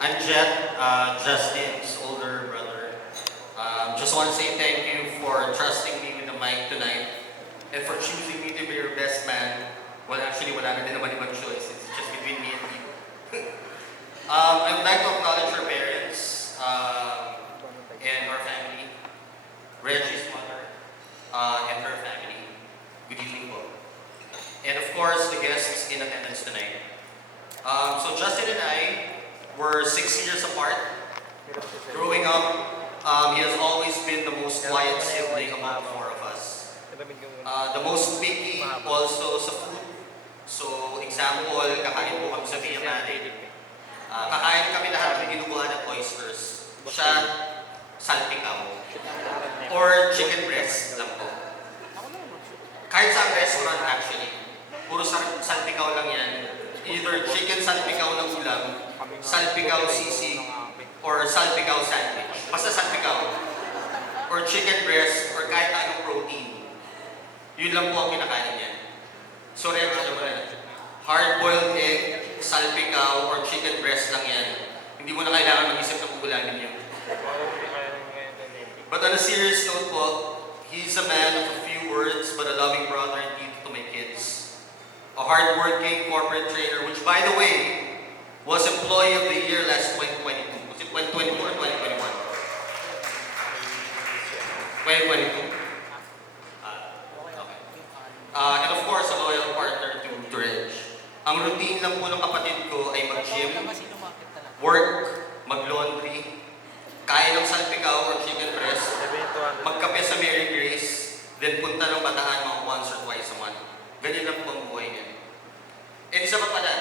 I'm Jet, Justin's older brother. Just want to say thank you for trusting me with the mic tonight and for choosing me to be your best man. Well, actually, wala na din naman ibang choice. It's just between me and you. I would like to acknowledge our parents and our family, Reggie's mother and her family. Good evening po. And of course, the guests in attendance tonight. So Justin and I were 6 years apart. Growing up, he has always been the most quiet sibling among the four of us. The most picky also sa food. So example, kakain po kami sa Via Mare. Kakain kami lahat ng ginuguan at oysters. Siya, salpikaw. Or chicken breast lang po. Kahit sa restaurant actually, puro salpikaw lang yan. Either chicken salpikaw ng ulam, salpikaw sisig, or salpikaw sandwich. Basta salpikaw. Or chicken breast, or kahit anong protein. Yun lang po ang kinakain niya. So, Reg, alam mo na, hard-boiled egg, salpikaw, or chicken breast lang yan. Hindi mo na kailangan mag-isip ng ulamin niyo. But on a serious note po, he's a man of a few words, but a loving brother indeed to my kids. A hard-working corporate trainer, which by the way, was Employee of the Year last 2022. Was it 2022 or 2021? 2022. Okay. And of course, a loyal partner to Reg. Ang routine lang po ng kapatid ko ay mag-gym, work, mag-laundry, kain ng salpikaw or chicken breast, magkape sa Mary Grace, then punta ng Bataan mga once or twice a month. Ganyan lang po ang buhay niya. And isa pa pala,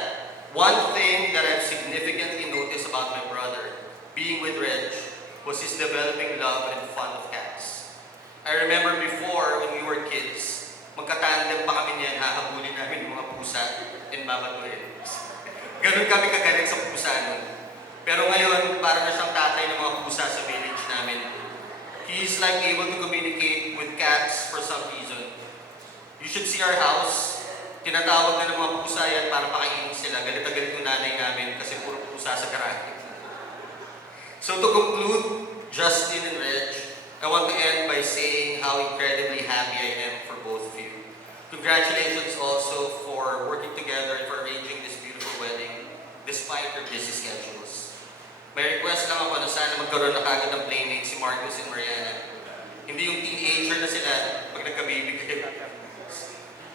one thing that I've significantly noticed about my brother, being with Reg, was his developing love and fond of cats. I remember before, when we were kids, magkatandem pa kami niyan, hahabulin namin yung mga pusa and babatuhin. Ganun kami kagaling sa pusa nun. Pero ngayon, parang na siyang tatay ng mga pusa sa village namin. He's like able to communicate with cats for some reason. You should see our house. Tinatawag na ng mga pusa yan para pakainin sila. Galit na galit yung nanay namin kasi puro pusa sa garahe. So to conclude, Justin and Reg, I want to end by saying how incredibly happy I am for both of you. Congratulations also for working together and for arranging this beautiful wedding despite your busy schedules. May request lang ako na sana magkaroon na kagad ng playmates si Marcus and Mariana. Hindi yung teenager na sila pag nagka-baby kayo.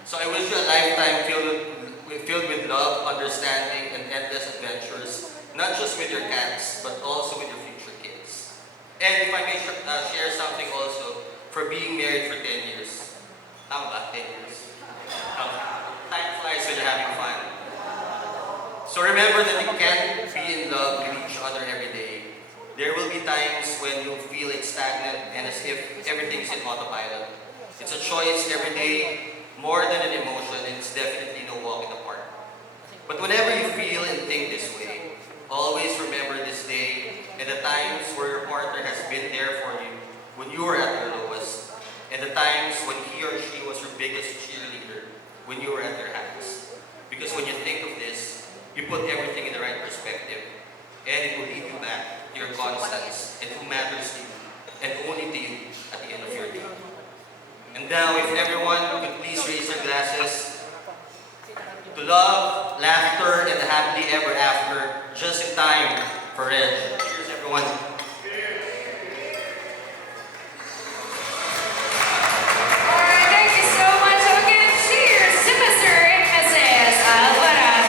So I wish you a lifetime filled with love, understanding, and endless adventures, not just with your cats, but also with your future kids. And if I may share something also, for being married for 10 years. Tama ba? 10 years. Time flies when you're having fun. So remember that you can't be in love with each other every day. There will be times when you feel it's stagnant and as if everything's in autopilot. It's a choice every day, more than an emotion, and it's definitely no walk in the park. But whenever you feel and think this way, always remember this day and the times where your partner has been there for you when you were at your lowest, and the times when he or she was your biggest cheerleader when you were at their highest. Because when you think of this, you put everything in the right perspective, and it will lead you back to your constants and who matters to you, and only to you at the end of your day. And now, if everyone could please raise their glasses to love, laughter, and the happily ever after, just in time for Reg. Cheers, everyone.